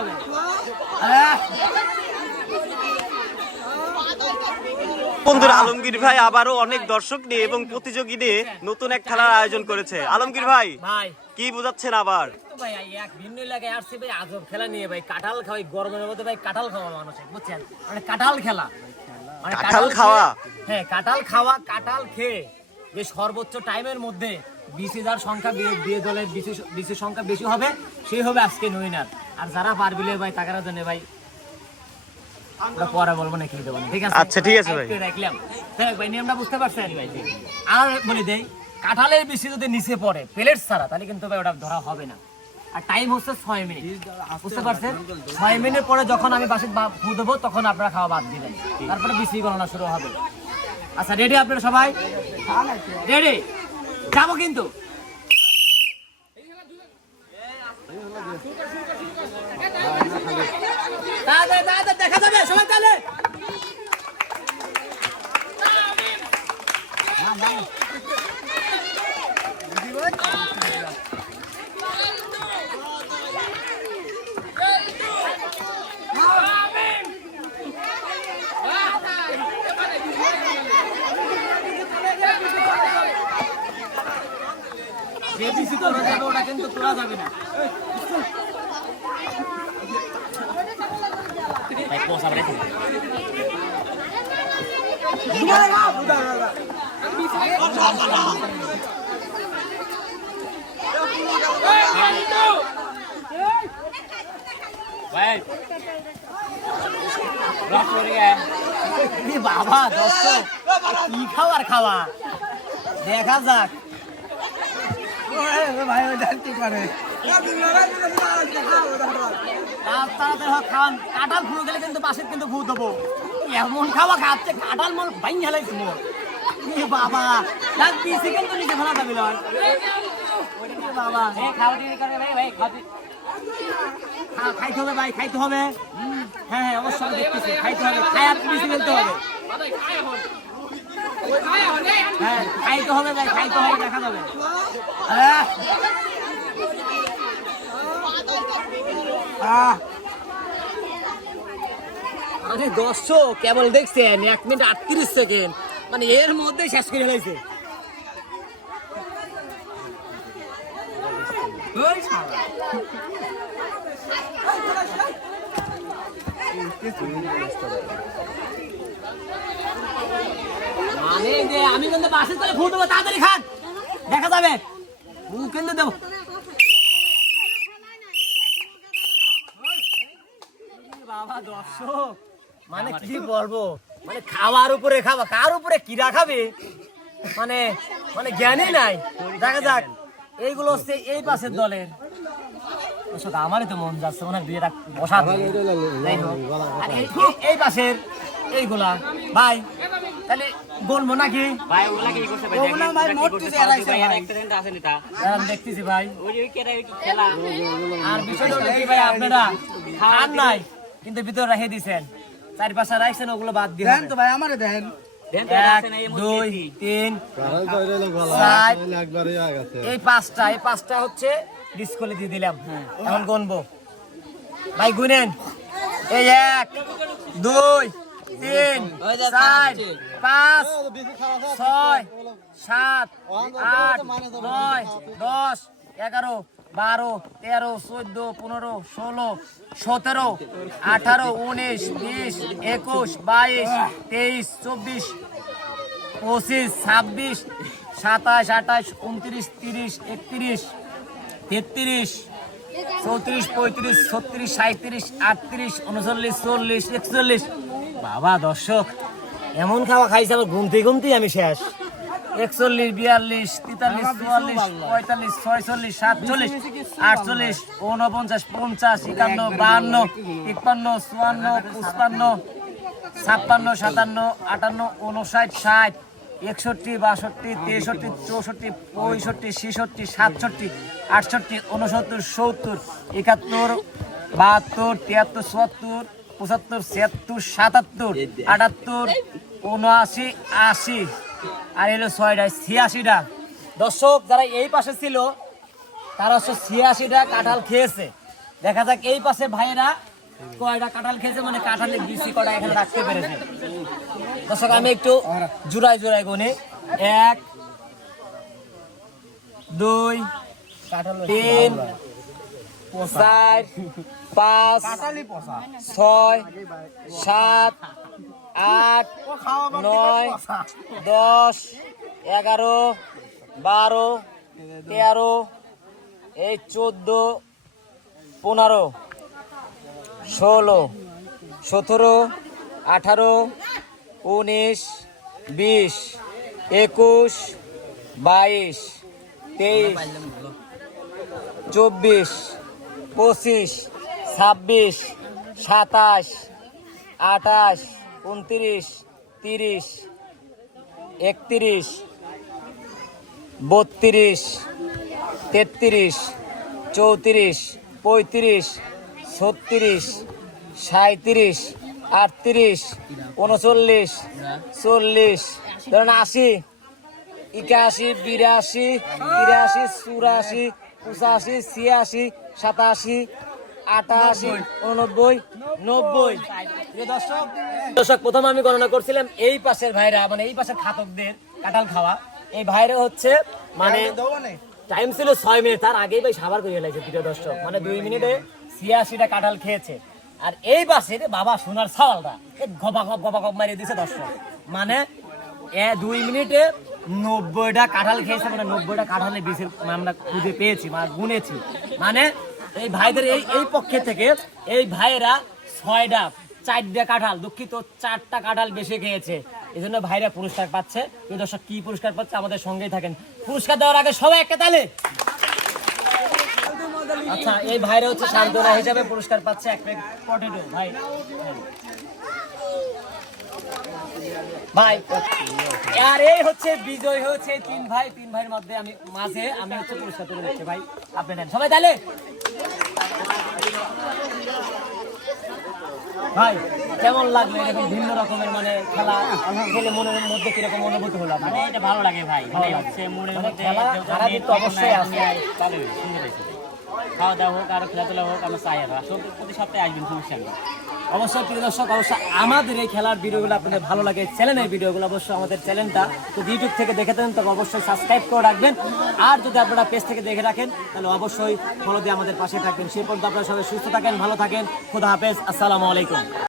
যাবে। বন্ধুরা আলমগীর ভাই আবারও অনেক দর্শক নিয়ে এবং প্রতিযোগী নিয়ে নতুন এক খেলার আয়োজন করেছে। আলমগীর ভাই ভাই কি বুঝাচ্ছেন আবার? ভাই এক ভিন্ন এলাকায় আসছে ভাই, আজব খেলা নিয়ে ভাই। কাঁঠাল খাওয়াই গরমের মধ্যে ভাই, কাঁঠাল খাওয়া মানুষ বুঝছেন, মানে কাঁঠাল খেলা, মানে কাঁঠাল খাওয়া। হ্যাঁ কাঁঠাল খাওয়া, কাঁঠাল খেয়ে যে সর্বোচ্চ টাইমের মধ্যে বিসি যার সংখ্যা বিয়ে দলের বিসির সংখ্যা বেশি হবে সেই হবে আজকে উইনার। আর যারা পারবিলে ভাই তাকারা জানে ভাই আমরা পরে বলবো না, খেয়ে দেবো না, ঠিক আছে? আচ্ছা ঠিক আছে ভাই, রাখলাম। দেখ ভাই নিয়মটা বুঝতে পারছেন ভাই? আর বলে দেই, কাঁঠালের বেশি যদি নিচে পড়ে প্লেট ছাড়া তাহলে কিন্তু ভাই ওটা ধরা হবে না। আর টাইম হচ্ছে 6 মিনিট, বুঝতে পারছেন? 6 মিনিট পরে যখন আমি বাসে ফু দেবো তখন আপনারা খাওয়া বাদ দিবেন, তারপরে বিসি গণনা শুরু হবে। আচ্ছা রেডি আপনারা সবাই? রেডি, যাবো কিন্তু। দেখা যাবে সবাই তাহলে। যে বিসি তোলা যাবে ওটা কিন্তু তোলা যাবে না। বাবা দর্শক কি খাওয়ার খাওয়া দেখা যাক। কাঁঠাল ফুল গেলে কিন্তু পাশে কিন্তু ভূত দেবো, এমন খাওয়া খাচ্ছে কাঁঠাল মন ভাই হেলাইছে মোর। বাবা পিসি কিন্তু নিচে ফেলা যাবে বাবা। খাইতে হবে ভাই, খাইতে হবে। হ্যাঁ হ্যাঁ অবশ্যই দেখতেছি, খাইতে হবে, খায়ার পিসি ফেলতে হবে। হ্যাঁ খাইতে হবে ভাই, খাইতে হবে, দেখা যাবে। মানে দর্শক কেবল দেখছেন 1 মিনিট 38 সেকেন্ড, মানে এর মধ্যে শেষ করে ফেলেছে। মানে যে আমি কিন্তু বাসে চলে ফুট দেবো, তাড়াতাড়ি খান, দেখা যাবে। কিন্তু দেবো বাবা দর্শক, মানে কি বলবো, মানে খাওয়ার উপরে খাওয়া, কার উপরে কিরা খাবে মানে মানে জ্ঞানই নাই। দেখা যাক, এইগুলো হচ্ছে এই পাশের দলের দর্শক। আমারই তো মন যাচ্ছে মনে হয় দুই একটা বসা, এই পাশের এইগুলা ভাই তাহলে বলবো নাকি ভাই? দেখতেছি ভাই, আর বিষয়টা ভাই আপনারা খান নাই কিন্তু ভিতরে রেখে দিচ্ছেন, 4-5টা রাখছেন, ওগুলো বাদ দিয়ে দেন তো ভাই। আমারে দেন 1 2 3 4 এই পাঁচটা হচ্ছে ডিসপ্লে দিয়ে দিলাম। এখন গুনবো ভাই, গুনেন। এই 1 2 3 4 5 6 7 8 9 10 11 12 13 14 15 16 17 18 19 20 21 22 23 24 25 26 27 28 29 30 31 33 34 35 36 37 38 39 40 41। বাবা দর্শক এমন খাওয়া খাইছে আমার ঘুমতেই আমি শেষ। 41 42 43 44 45 46 47 48 49 50 51 52 53 54 55 56 57 58 59 60 61 62 63 64 65 66 67 68 69 70 71 72 73 74 75 76 77 78 79 80 আর এলো 6টা 86টা। দর্শক যারা এই পাশে ছিল তারা 86টা কাঁঠাল খেয়েছে, দেখা যাক এই পাশে ভাইয়েরা কয়টা কাঁঠাল খেয়েছে, মানে কাঁঠালের বিচি কটা এখানে রাখতে পেরেছে। দর্শক আমি একটু জোড়ায় জোড়ায় গুনি, 1 2 3 4 5 6 7 8 9 10 11 12 13 এই 14 15 16 17 18 19 20 21 22 23 24 25 26 27 28 29 30 31 32 33 34 35 36 37 38 39 40 ধরেন 80 81 82 83 84 85 86 87 88 89 90। দর্শক প্রথমে আমি গণনা করছিলাম এই পাশের ভাইরা, মানে এই পাশের খাতকদের কাঁঠাল খাওয়া, এই ভাইরা হচ্ছে মানে টাইম ছিল 6 মিনিট, তার আগেই ভাই সাবার করে লাগছে প্রিয় দর্শক, মানে 2 মিনিটে 86টা কাঁঠাল খেয়েছে। আর এই পাশের বাবা সোনার ছাওয়ালটা গবা গপ মারিয়ে দিয়েছে দর্শক, মানে 2 মিনিটে 90টা কাঁঠাল খেয়েছে, মানে 90টা কাঁঠালের বীজের আমরা খুঁজে পেয়েছি বা গুনেছি। মানে এই ভাইদের এই পক্ষে থেকে এই ভাইয়েরা 4টা কাঁঠাল, দুঃখিত 4টা কাঁঠাল বেশি খেয়েছে, এই জন্য ভাইরা পুরস্কার পাচ্ছে। এই দর্শক কি পুরস্কার পাচ্ছে আমাদের সঙ্গেই থাকেন। পুরস্কার দেওয়ার আগে সবাই একটা তালে। আচ্ছা এই ভাইরা হচ্ছে সান্ত্বনা হিসাবে পুরস্কার পাচ্ছে 1 প্লেট পটেটো। ভাই ভাই আর এই হচ্ছে বিজয় হচ্ছে 3 ভাইয়ের মধ্যে আমি হচ্ছে পুরস্কার তুলে দিচ্ছি। ভাই আপনি নেন সবাই তালে। ভাই কেমন লাগলো এরকম ভিন্ন রকমের মানে খেলা খেলে মনের মধ্যে কিরকম অনুভূতি হলো? মানে এটা ভালো লাগে ভাই, মানে হচ্ছে মনের মধ্যে খেলা খারাপ তো অবশ্যই আছে। খাওয়া দাওয়া হোক আর খেলাধুলা হোক আমরা চাই, আর প্রতি সপ্তাহে আসবেন, সমস্যা নেই। অবশ্যই প্রিয় দর্শক, অবশ্যই আমাদের এই খেলার ভিডিওগুলো আপনাদের ভালো লাগে, চ্যানেলের ভিডিওগুলো অবশ্যই আমাদের চ্যানেলটা তো ইউটিউব থেকে দেখে থাকেন তবে অবশ্যই সাবস্ক্রাইব করে রাখবেন, আর যদি আপনারা পেজ থেকে দেখে রাখেন তাহলে অবশ্যই ফলো দিয়ে আমাদের পাশে থাকবেন। সেই পর্যন্ত আপনারা সবাই সুস্থ থাকেন, ভালো থাকেন, খোদা হাফেজ, আসসালামু আলাইকুম।